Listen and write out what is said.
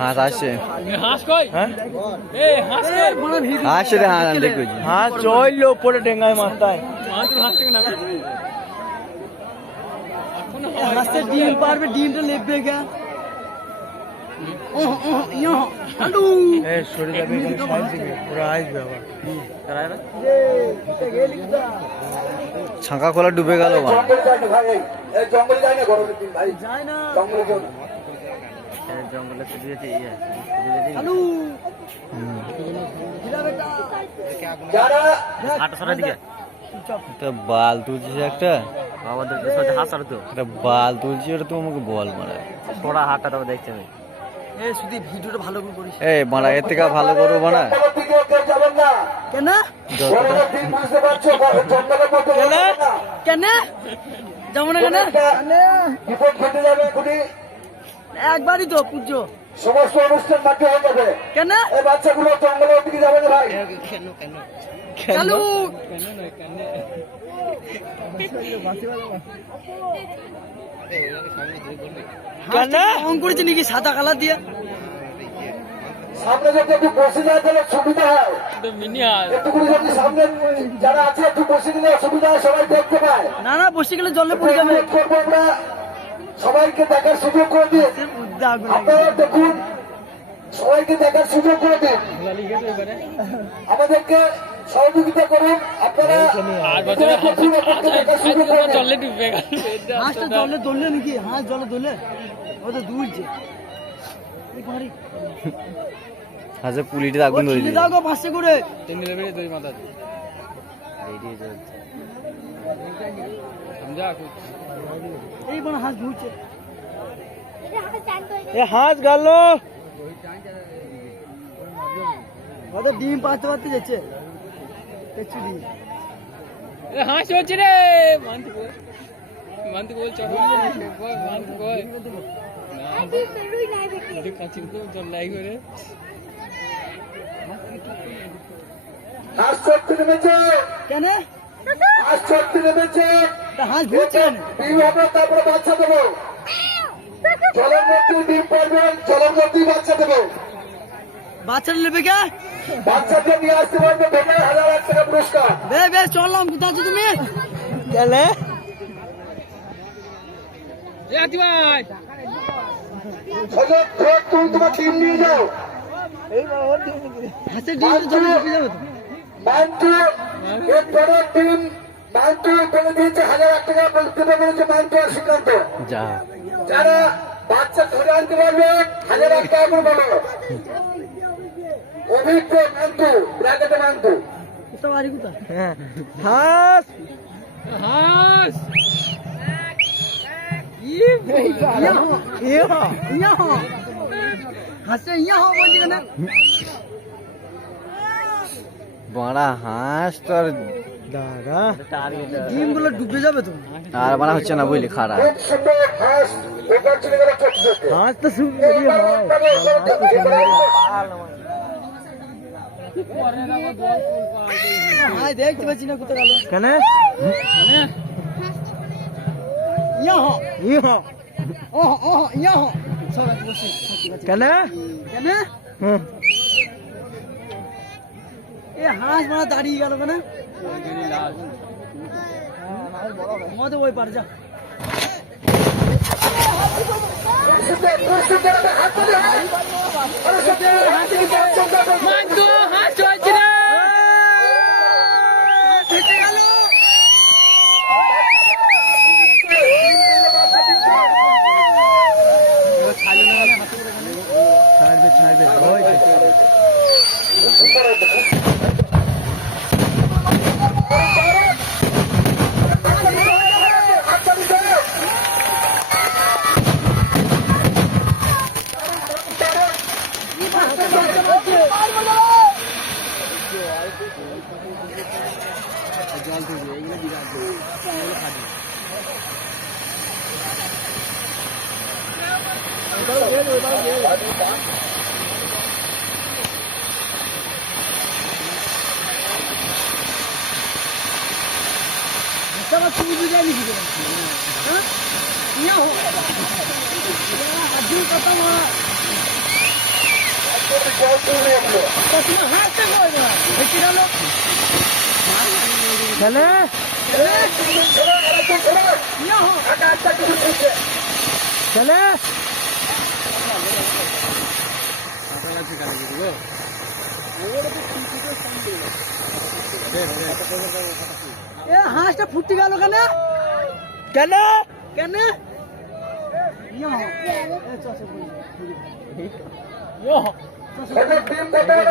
হাঁস আসছে। হাঁস কই? হ্যাঁ? এ হাঁস কই? আসছে রে হাঁস দেখছি হাঁস চলল উপরে ডেঙ্গায় মাথায়। হাঁসের ডিম পারবে ডিমটা লেপবে গা। ওহ, ওহ, ইয়া, আলু। এ সরে যাবে এখানে সাইড দিকে পুরো আসবে আবার। ছাঁকা খোলা ডুবে গেল জঙ্গলে যায় না গরমের দিন ভাই যায় না। জঙ্গলে কেউ না। জঙ্গলে একটা বাল তুলছিস একটা? একটা বাল তুলছি ওটা তো আমাকে বল মারা। থোড়া হাতটা তবে দেখছি আমি এ শুধু ভিডিওটা ভালো করে করিস। এই মারা এর থেকে ভালো করব মারা। কেন? মধ্যে যাবেন না। কেন? একবারই তো পুজো সমস্ত অনুষ্ঠান মাঠে হয়ে যাবে। কেন? এই বাচ্চাগুলো জঙ্গলের দিকে যাবে না ভাই। কেন করেছে নাকি? সাদা কালার দিয়ে। সামনে যদি একটু বসে যায় তাহলে সুবিধা হয়। মিনি যদি সামনে যারা আছে একটু বসে দিলে সুবিধা হয় সবাই দেখতে পায়। না না বসে গেলে জলে পড়ে যাবে। করব আমরা। সবাইকে দেখার সুযোগ করে দিন। আপনারা দেখুন সবাইকে দেখার সুযোগ করে দিন। আমাদেরকে সহযোগিতা করুন। আপনারা সুযোগ করে জলে নাকি? জলে ও তো দুলছে। হাঁসে পুলিটা আগুন ধরে ঠেলে দাও পাশে করে। তিন দিলে বেরিয়ে তুই মাথা সমঝা এই বড় হাঁস ঘুরছে এ হাঁস গেল। ওদের ডিম পাতে পাতে যাচ্ছে। পেছু ডিম এ হাঁস হচ্ছে রে। মান্ত কই মান্ত কই চল। কই মান্ত কই না কাছে তো জল লাই করে হাঁস চড়তে নেমেছে। কেন? হাঁস চড়তে নেমেছে। হাঁস ঘুরছে ডিম হবে তারপরে বাচ্চা দেবো। জলের মধ্যে ডিম পারবে জলের মধ্যেই বাচ্চা দেবো। বাচ্চাটা নেবে কে বাচ্চাকে নিয়ে আসতে পারবে ভেঙে হাজার এক টাকা পুরস্কার। বে বে চললাম কোথায় আছো তুমি? গেল? তুমি তোমার ডিম নিয়ে যাও। যাবে তো মান্টু এর পরের ডিম মান্টু বলে দিয়েছে হাজার এক টাকা বলতে পেরেছে মান্টু আর শ্রীকান্ত যা যারা বাচ্চা ধরে আনতে পারবে হাজার এক টাকা করে বলো অভিজ্ঞ মান্টু ব্র্যাকেটে মান্টু কোথা বাড়ি কোথা হাঁস হাঁস ইয়া হো ইয়া হো হাঁসে ইয়া হো বলছি কেন বড়া হাঁস তো আর দাঁড়া। ডিম ডুবে যাবে তো। আর বানা হচ্ছে না বুঝলি খারাপ হাঁস তো সুন্দরই হাই দেখতে পাচ্ছি না কোথা গেল কেন? ইয়া হো। ই হ। ও ও ইয়া হো। সরা বসি। কেন? কেন? হুম। এ হাঁস মারা দাঁড়িয়ে গেল কেন? মতো ওই পার যা। মান্ত আমার তুমি বুঝাই লিখি দেবেন হ্যাঁ ইয়া হো আজু কথা মারা তুলে রাখল হাসতে কই না হেঁটে গেল ছেলে ছেলে হাঁসটা ফুটতে গেল কেন কেন কেন ইয়া এ চল টিম কোথায়